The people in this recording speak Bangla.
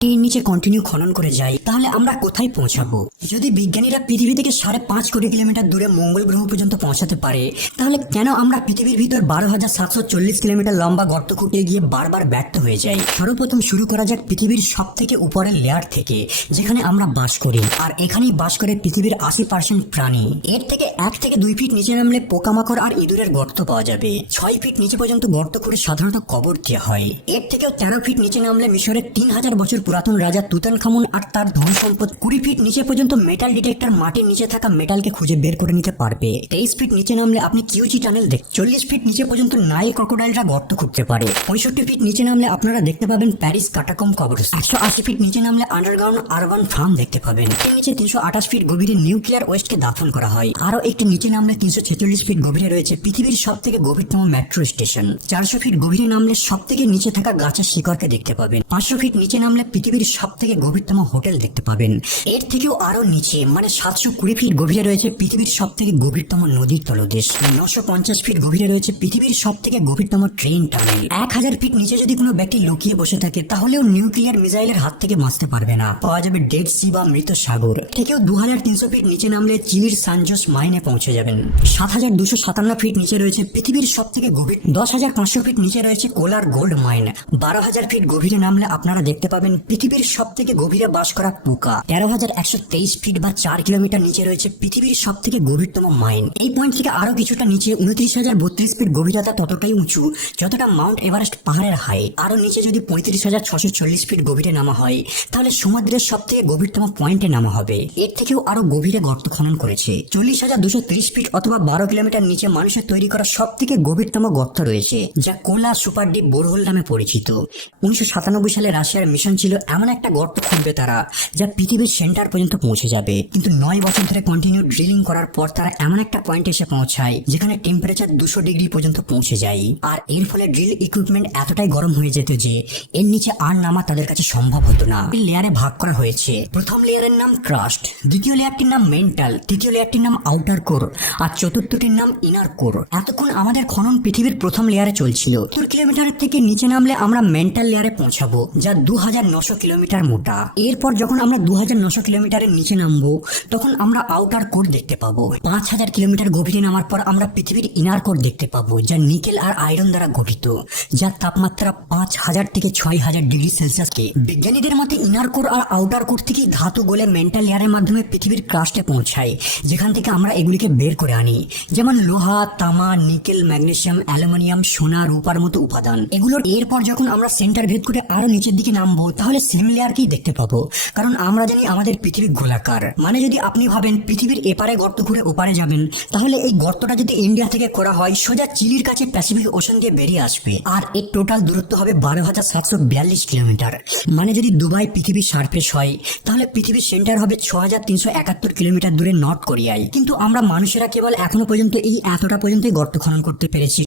এর নিচে কন্টিনিউ খনন করে যাই তাহলে আমরা কোথায় পৌঁছাবো? যদি বিজ্ঞানীরা পৃথিবী থেকে 5.5 কোটি কিলোমিটার দূরে মঙ্গল গ্রহ পর্যন্ত পৌঁছাতে পারে, তাহলে কেন আমরা পৃথিবীর ভিতর 12,740 কিলোমিটার লম্বা গর্ত খুঁড়তে গিয়ে বারবার ব্যর্থ হয়ে যাই? সর্বপ্রথম শুরু করা যাক পৃথিবীর সব থেকে উপরের লেয়ার থেকে, যেখানে আমরা বাস করি। আর এখানেই বাস করে পৃথিবীর 80% প্রাণী। এর থেকে 1 থেকে 2 ফিট নিচে নামলে পোকামাকড় আর ইঁদুরের গর্ত পাওয়া যাবে। 6 ফিট নিচে পর্যন্ত গর্ত খুঁড়ে সাধারণত কবর দেওয়া হয়। এর থেকেও 13 ফিট নিচে নামলে মিশরের 3000 বছর পুরাতন রাজা তুতানখামুন আর তার ধন সম্পদ। 20 ফিট নিচে পর্যন্ত মেটাল ডিটেক্টর মাটির নিচে থাকা মেটালকে খুঁজে বের করে নিতে পারবে। 23 ফিট নিচে নামলে আপনি কিউজি টানেল দেখ। 40 ফিট নিচে পর্যন্ত নাইল ক্রোকোডাইলরা গর্ত খুঁড়তে পারে। 65 ফিট নিচে নামলে আপনারা দেখতে পাবেন প্যারিস কাটাকম কবর। 180 ফিট নিচে নামলে আন্ডারগ্রাউন্ড আরবান ফার্ম দেখতে পাবেন। এর নিচে 328 ফিট গভীরে নিউক্লিয়ার ওয়েস্টকে দাফন করা হয়। আরো একটু নিচে নামলে 346 ফিট গভীরে রয়েছে পৃথিবীর সব থেকে গভীরতম মেট্রো স্টেশন। 400 ফিট গভীরে নামলে সব থেকে নিচে থাকা গাছের শিকড়কে দেখতে পাবেন। 500 ফিট নিচে নামলে পৃথিবীর সব থেকে গভীরতম হোটেল দেখতে পাবেন। এর থেকেও আরো নিচে মানে 720 ফিট গভীরে রয়েছে পৃথিবীর সব থেকে গভীরতম নদীর তলদেশ। 950 ফিট গভীরে রয়েছে পৃথিবীর সব থেকে গভীরতম ট্রেন টানেল। 1000 ফিট নিচে যদি কোনো ব্যক্তি লুকিয়ে বসে থাকে, তাহলেও নিউক্লিয়ার মিসাইলের হাত থেকে বাঁচতে পারবে না। পাওয়া যাবে ডেড সি বা মৃত সাগর। থেকেও 2300 ফিট নিচে নামলে চিলির সানজোস মাইনে পৌঁছে যাবেন। 7257 ফিট নিচে রয়েছে পৃথিবীর সব থেকে গভীর। 10500 ফিট নিচে রয়েছে কোলার গোল্ড মাইন। 12000 ফিট গভীরে নামলে আপনারা দেখতে পাবেন পৃথিবীর সব থেকে গভীরে বাস করা পোকা। 13123 ফিট বা 4 কিলোমিটার নিচে রয়েছে পৃথিবীর সব থেকে গভীরতম মাইন। এই পয়েন্ট থেকে আরো কিছুটা নিচে 29032 ফিট গভীরতা ততটাই উঁচু যতটা মাউন্ট এভারেস্ট পাহাড়ের হাইট। আরো নিচে যদি 35640 ফিট গভীরে নামা হয়, তাহলে সমুদ্রের সব থেকে গভীরতম পয়েন্টে নামা হবে। এর থেকেও আরো গভীরে গর্ত খনন করেছে। 40230 ফিট অথবা 12 কিলোমিটার নিচে মানুষের তৈরি করা সব থেকে গভীরতম গর্ত রয়েছে, যা কোলা সুপার ডিপ বোরহোল নামে পরিচিত। 1997 সালে রাশিয়ার মিশন ছিল এমন একটা গর্ত খুঁড়বে তারা, যা পৃথিবীর সেন্টার পর্যন্ত পৌঁছে যাবে। কিন্তু 9 বছর ধরে কন্টিনিউ ড্রিলিং করার পর তারা এমন একটা পয়েন্টে এসে পৌঁছায় যেখানে টেম্পারেচার 200 ডিগ্রি পর্যন্ত পৌঁছে যায়। আর এর ফলে ড্রিল ইকুইপমেন্ট এতটাই গরম হয়ে যেত যে এর নিচে আর নামা তাদের কাছে সম্ভব হতো না। লেয়ারে ভাগ করা হয়েছে। প্রথম লেয়ারের নাম ক্রাস্ট, দ্বিতীয় লেয়ারটির নাম মেন্টাল, তৃতীয় লেয়ারটির নাম আউটার কোর আর চতুর্থটির নাম ইনার কোর। এতক্ষণ আমাদের খনন পৃথিবীর প্রথম লেয়ারে চলছিল। 70 কিলোমিটার থেকে নিচে নামলে আমরা মেন্টাল লেয়ারে পৌঁছাবো, যা 2900 কিলোমিটার মোটা। এরপর যখন আমরা 2900 কিলোমিটারের নিচে নামবো, তখন আমরা আউটার কোর দেখতে পাবো। 5000 কিলোমিটার গভীরে নামার পর আমরা পৃথিবীর ইনার কোর দেখতে পাবো, যা নিকেল আর আয়রন দ্বারা গঠিত, যার তাপমাত্রা 5000 থেকে 6000 ডিগ্রি সেলসিয়াসকে। বিজ্ঞানীদের মতে ইনার কোর আর আউটার কোর থেকে ধাতু গলে মেন্টাল লেয়ারের মাধ্যমে পৃথিবীর ক্রাস্টে পৌঁছায়, যেখান থেকে আমরা এগুলিকে বের করে আনি, যেমন লোহা, তামা, নিকেল, ম্যাগনেসিয়াম, অ্যালুমিনিয়াম, সোনা, রূপার মতো উপাদান। এগুলোর এরপর যখন আমরা সেন্টার ভেদ করে আরো নিচের দিকে নামবো, তাহলে সেম লেয়ারকেই দেখতে পাবো। কারণ আমরা জানি আমাদের পৃথিবী গোলাকার। মানে যদি আপনি ভাবেন পৃথিবীর এপারে গর্ত ঘুরে ওপারে যাবেন, তাহলে এই গর্তটা যদি ইন্ডিয়া থেকে করা হয়, সোজা চিলির কাছে প্যাসিফিক ওশন দিয়ে বেরিয়ে আসবে। আর এর টোটাল দূরত্ব হবে 12742 কিলোমিটার। মানে যদি দুবাই পৃথিবীর সারফেস হয়, তাহলে পৃথিবীর সেন্টার হবে 6371 কিলোমিটার দূরে নর্থ কোরিয়ায়। কিন্তু আমরা মানুষেরা কেবল এখনো পর্যন্ত এই এতটা পর্যন্তই গর্ত খনন করতে পেরেছি।